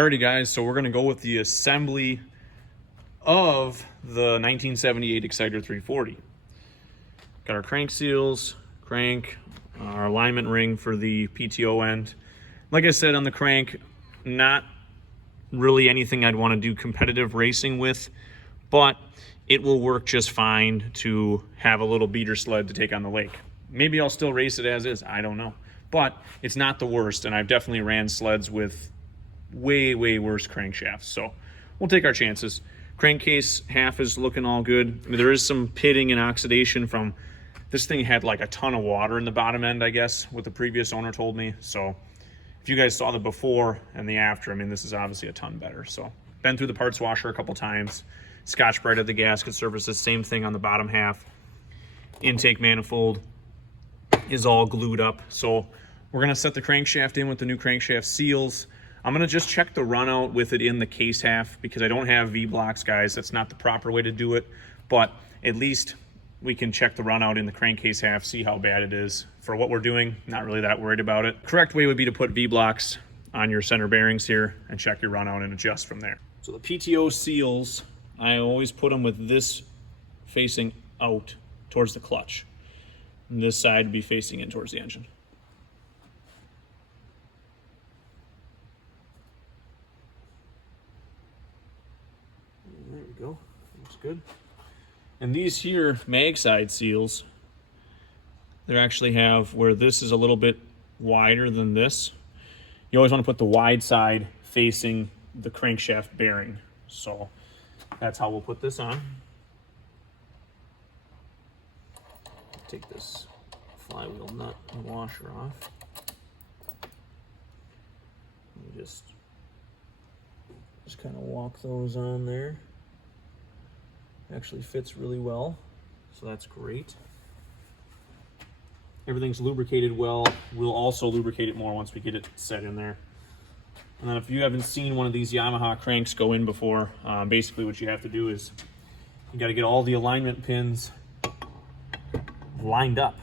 Alrighty guys, so we're gonna go with the assembly of the 1978 Exciter 340. Got our crank seals, crank, our alignment ring for the PTO end. Like I said on the crank, not really anything I'd want to do competitive racing with, but it will work just fine to have a little beater sled to take on the lake. Maybe I'll still race it as is, I don't know. But it's not the worst, and I've definitely ran sleds with way worse crankshafts, so we'll take our chances. Crankcase half is looking all good. I mean, there is some pitting and oxidation from this thing. Had like a ton of water in the bottom end, I guess, what the previous owner told me. So if you guys saw the before and the after, I mean, this is obviously a ton better. So been through the parts washer a couple times, Scotch Brite at the gasket surfaces, same thing on the bottom half. Intake manifold is all glued up. So we're gonna set the crankshaft in with the new crankshaft seals. I'm gonna just check the runout with it in the case half because I don't have V-blocks, guys. That's not the proper way to do it, but at least we can check the runout in the crankcase half, see how bad it is. For what we're doing, not really that worried about it. Correct way would be to put V-blocks on your center bearings here and check your runout and adjust from there. So the PTO seals, I always put them with this facing out towards the clutch. And this side would be facing in towards the engine. There we go, looks good. And these here mag side seals, they actually have where this is a little bit wider than this. You always want to put the wide side facing the crankshaft bearing. So that's how we'll put this on. Take this flywheel nut and washer off. And just kind of walk those on there. Actually fits really well, so that's great. Everything's lubricated well. We'll also lubricate it more once we get it set in there. And then if you haven't seen one of these Yamaha cranks go in before, basically what you have to do is you got to get all the alignment pins lined up.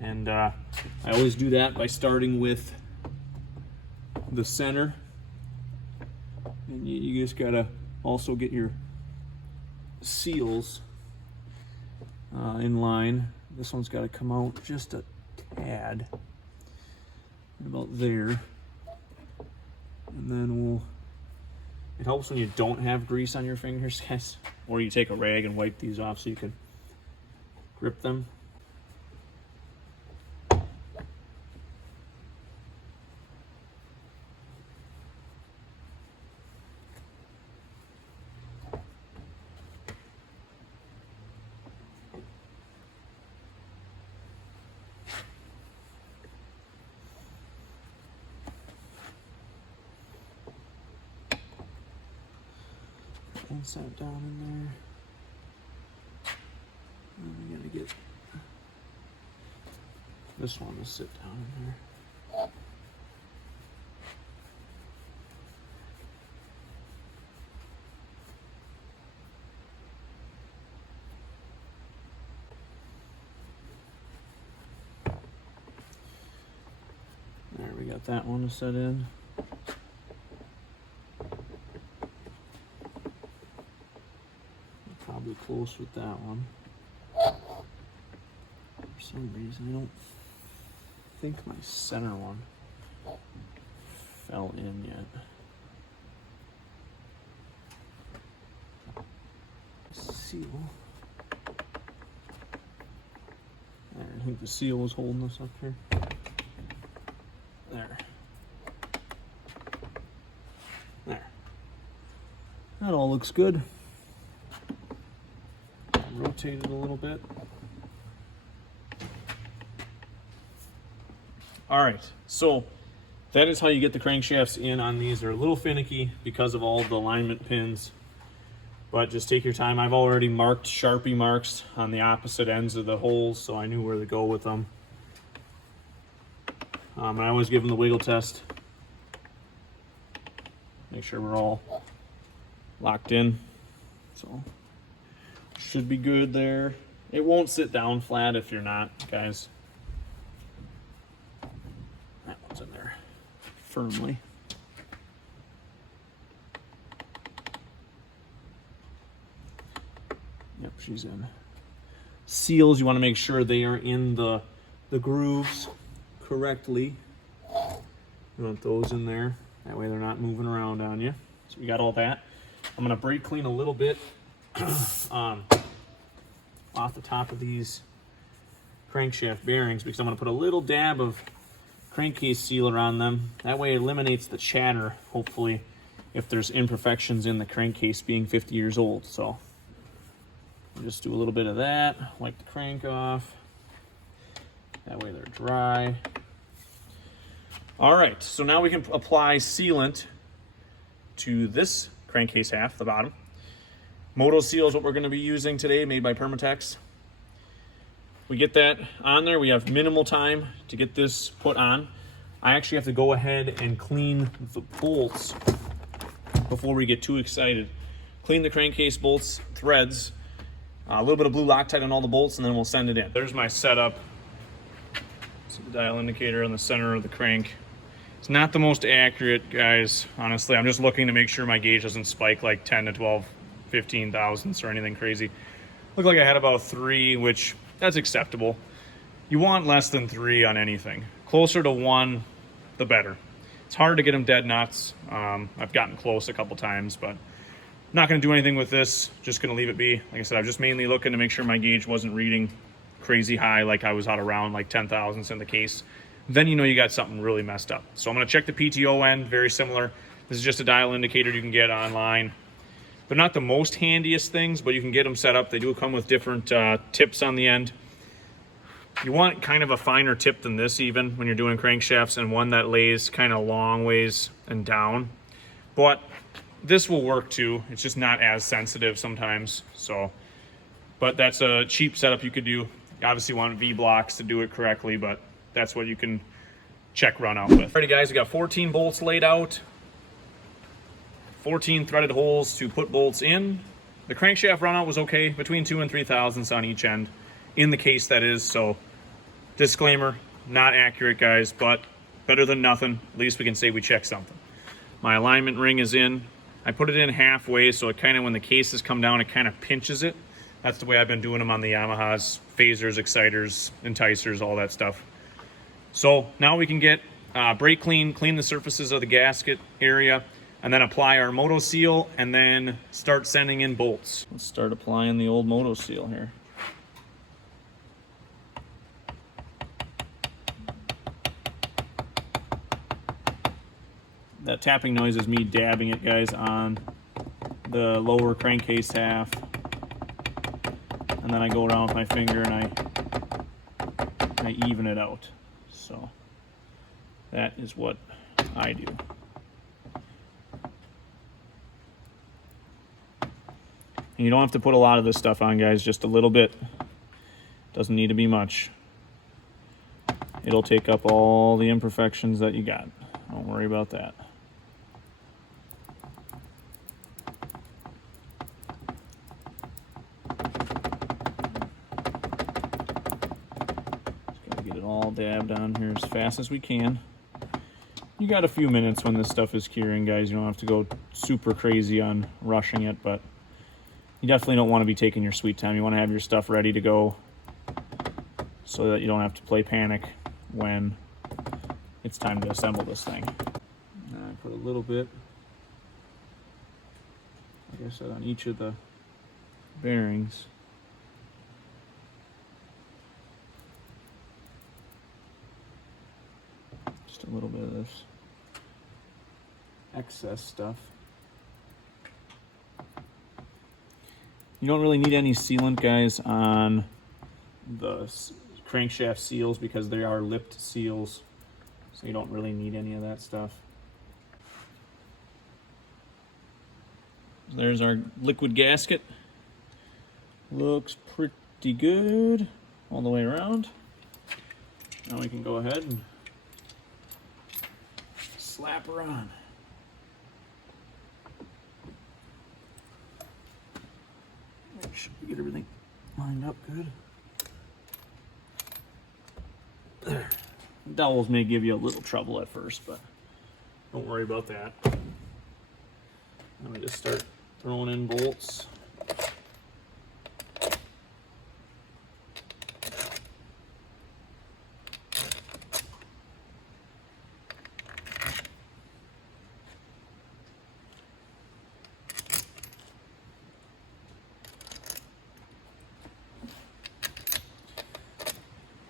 And I always do that by starting with the center. And you just got to also get your seals in line. This one's got to come out just a tad, about there, and then it helps when you don't have grease on your fingers, guys, or you take a rag and wipe these off so you can grip them. And set down in there. And we gotta get this one to sit down in there. There, we got that one to set in. Probably close with that one. For some reason, I don't think my center one fell in yet. Seal. There, I think the seal was holding us up here. There. There. That all looks good. Rotate it a little bit. All right, so that is how you get the crankshafts in on these. They're a little finicky because of all the alignment pins, but just take your time. I've already marked Sharpie marks on the opposite ends of the holes, so I knew where to go with them. And I always give them the wiggle test. Make sure we're all locked in. So should be good there. It won't sit down flat if you're not, guys. That one's in there firmly. Yep, she's in. Seals, you want to make sure they are in the grooves correctly. You want those in there. That way they're not moving around on you. So we got all that. I'm going to brake clean a little bit off the top of these crankshaft bearings because I'm going to put a little dab of crankcase sealer on them. That way it eliminates the chatter, hopefully, if there's imperfections in the crankcase being 50 years old. So I'll just do a little bit of that, wipe the crank off. That way they're dry. All right, so now we can apply sealant to this crankcase half, the bottom. Moto Seal is what we're going to be using today, made by Permatex. We get that on there. We have minimal time to get this put on. I actually have to go ahead and clean the bolts before we get too excited. Clean the crankcase bolts, threads, a little bit of blue Loctite on all the bolts, and then we'll send it in. There's my setup. So the dial indicator on the center of the crank. It's not the most accurate, guys. Honestly, I'm just looking to make sure my gauge doesn't spike like 10 to 12, 15 thousandths or anything crazy. Looked like I had about 3, which that's acceptable. You want less than 3 on anything. Closer to 1, the better. It's hard to get them dead nuts. I've gotten close a couple times, but I'm not going to do anything with this. Just going to leave it be. Like I said, I'm just mainly looking to make sure my gauge wasn't reading crazy high, like I was out around like 10 thousandths in the case. Then you know you got something really messed up. So I'm going to check the PTO end, very similar. This is just a dial indicator you can get online. They're not the most handiest things, but you can get them set up. They do come with different tips on the end. You want kind of a finer tip than this even when you're doing crankshafts, and one that lays kind of long ways and down. But this will work too. It's just not as sensitive sometimes. So, but that's a cheap setup you could do. You obviously want V-blocks to do it correctly, but that's what you can check runout with. Alrighty guys, we got 14 bolts laid out. 14 threaded holes to put bolts in. The crankshaft runout was okay, between 2 and 3 thousandths on each end. In the case, that is. So disclaimer, not accurate guys, but better than nothing. At least we can say we checked something. My alignment ring is in. I put it in halfway, so it kind of, when the cases come down, it kind of pinches it. That's the way I've been doing them on the Yamahas, phasers, exciters, enticers, all that stuff. So now we can get brake clean the surfaces of the gasket area, and then apply our Moto Seal, and then start sending in bolts. Let's start applying the old Moto Seal here. That tapping noise is me dabbing it, guys, on the lower crankcase half. And then I go around with my finger and I even it out. So that is what I do. And you don't have to put a lot of this stuff on, guys, just a little bit. Doesn't need to be much. It'll take up all the imperfections that you got. Don't worry about that. Just gotta get it all dabbed on here as fast as we can. You got a few minutes when this stuff is curing, guys. You don't have to go super crazy on rushing it, but you definitely don't want to be taking your sweet time. You want to have your stuff ready to go so that you don't have to play panic when it's time to assemble this thing. And I put a little bit, like I said, on each of the bearings. Just a little bit of this excess stuff. You don't really need any sealant, guys, on the crankshaft seals because they are lipped seals, so you don't really need any of that stuff. There's our liquid gasket. Looks pretty good all the way around. Now we can go ahead and slap her on. Make sure we get everything lined up good. There. Dowels may give you a little trouble at first, but don't worry about that. Now we just start throwing in bolts.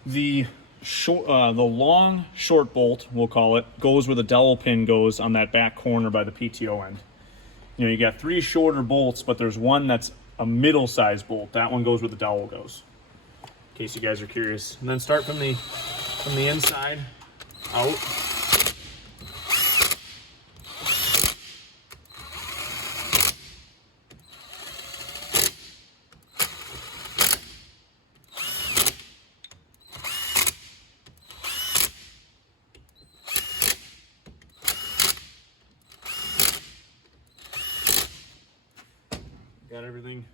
The long short bolt, we'll call it, goes where the dowel pin goes on that back corner by the PTO end. You know, you got 3 shorter bolts, but there's one that's a middle-sized bolt. That one goes where the dowel goes, in case you guys are curious. And then start from the inside out. Got everything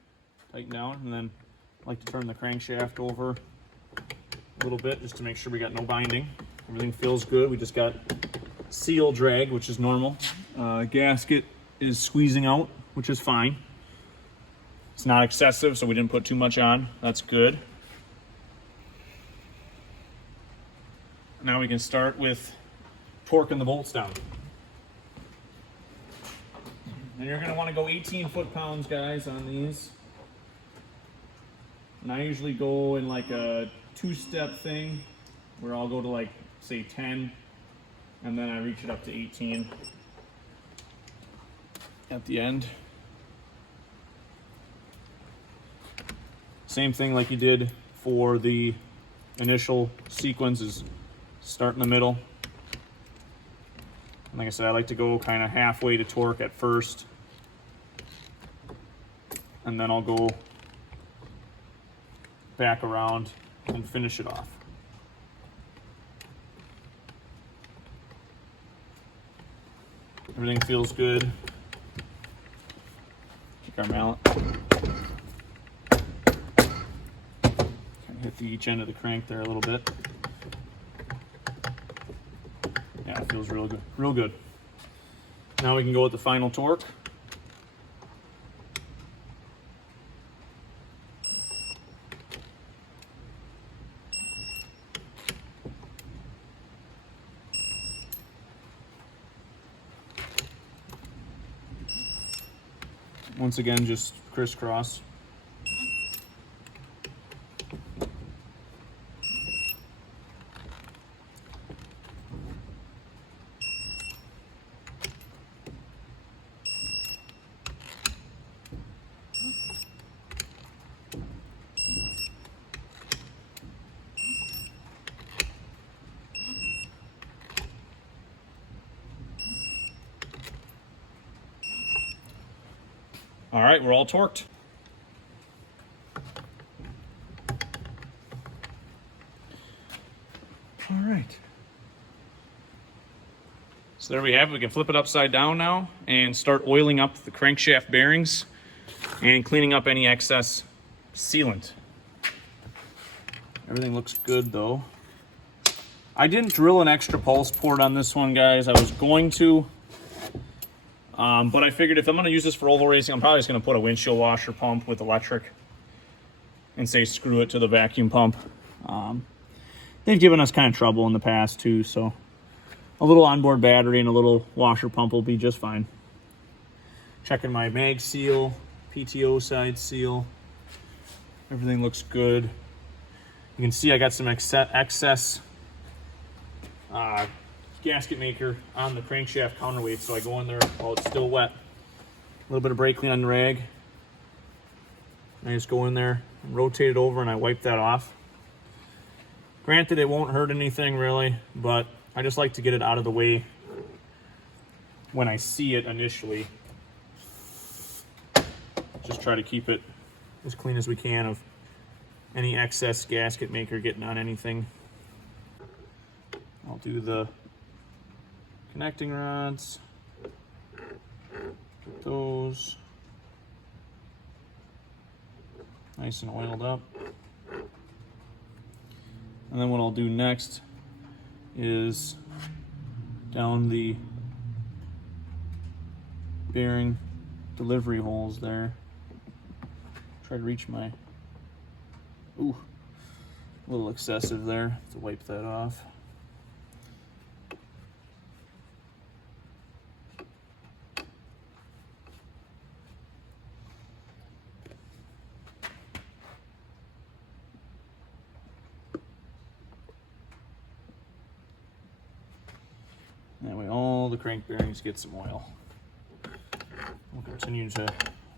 tightened down, and then I like to turn the crankshaft over a little bit just to make sure we got no binding. Everything feels good. We just got seal drag, which is normal. Gasket is squeezing out, which is fine. It's not excessive, so we didn't put too much on. That's good. Now we can start with torquing the bolts down. And you're going to want to go 18 foot-pounds, guys, on these. And I usually go in like a 2-step thing where I'll go to like, say 10, and then I reach it up to 18 at the end. Same thing like you did for the initial sequence, is start in the middle. And like I said, I like to go kind of halfway to torque at first, and then I'll go back around and finish it off. Everything feels good. Take our mallet. Kind of hit each end of the crank there a little bit. Yeah, it feels real good. Real good. Now we can go with the final torque. Once again, just crisscross. All right, we're all torqued. All right. So there we have it. We can flip it upside down now and start oiling up the crankshaft bearings and cleaning up any excess sealant. Everything looks good though. I didn't drill an extra pulse port on this one, guys. I was going to. But I figured if I'm going to use this for oval racing, I'm probably just going to put a windshield washer pump with electric and say screw it to the vacuum pump. They've given us kind of trouble in the past too, so a little onboard battery and a little washer pump will be just fine. Checking my mag seal, PTO side seal. Everything looks good. You can see I got some excess gasket maker on the crankshaft counterweight, so I go in there while it's still wet. A little bit of brake clean on the rag. I just go in there, rotate it over, and I wipe that off. Granted, it won't hurt anything really, but I just like to get it out of the way when I see it initially. Just try to keep it as clean as we can of any excess gasket maker getting on anything. I'll do the connecting rods, get those nice and oiled up. And then what I'll do next is down the bearing delivery holes there. Try to reach my, ooh, a little excessive there, to wipe that off. crank bearings, get some oil. We'll continue to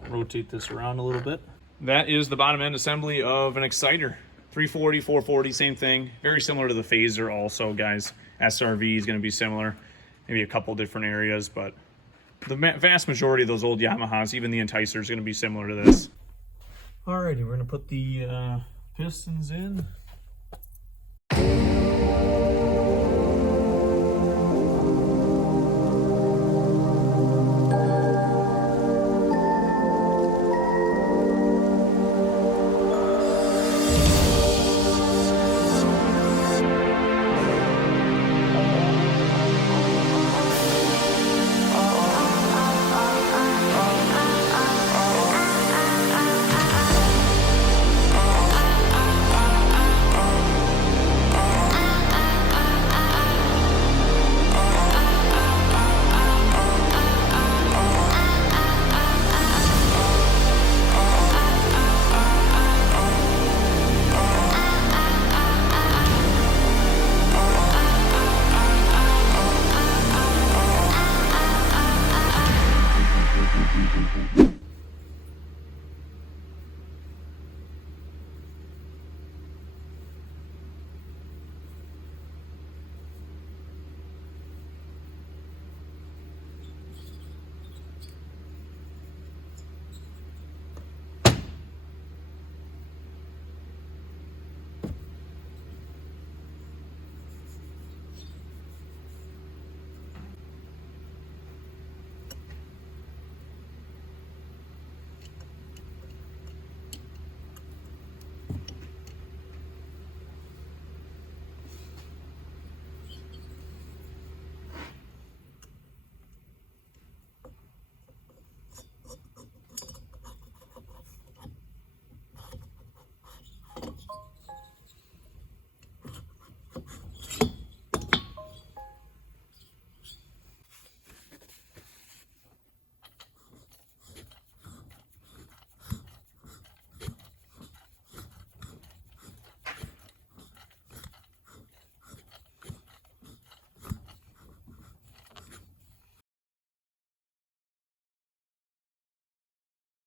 rotate this around a little bit. That is the bottom end assembly of an exciter. 340, 440, same thing. Very similar to the Phaser also, guys. SRV is going to be similar. Maybe a couple different areas, but the vast majority of those old Yamahas, even the Enticer, is going to be similar to this. Alrighty, we're going to put the pistons in.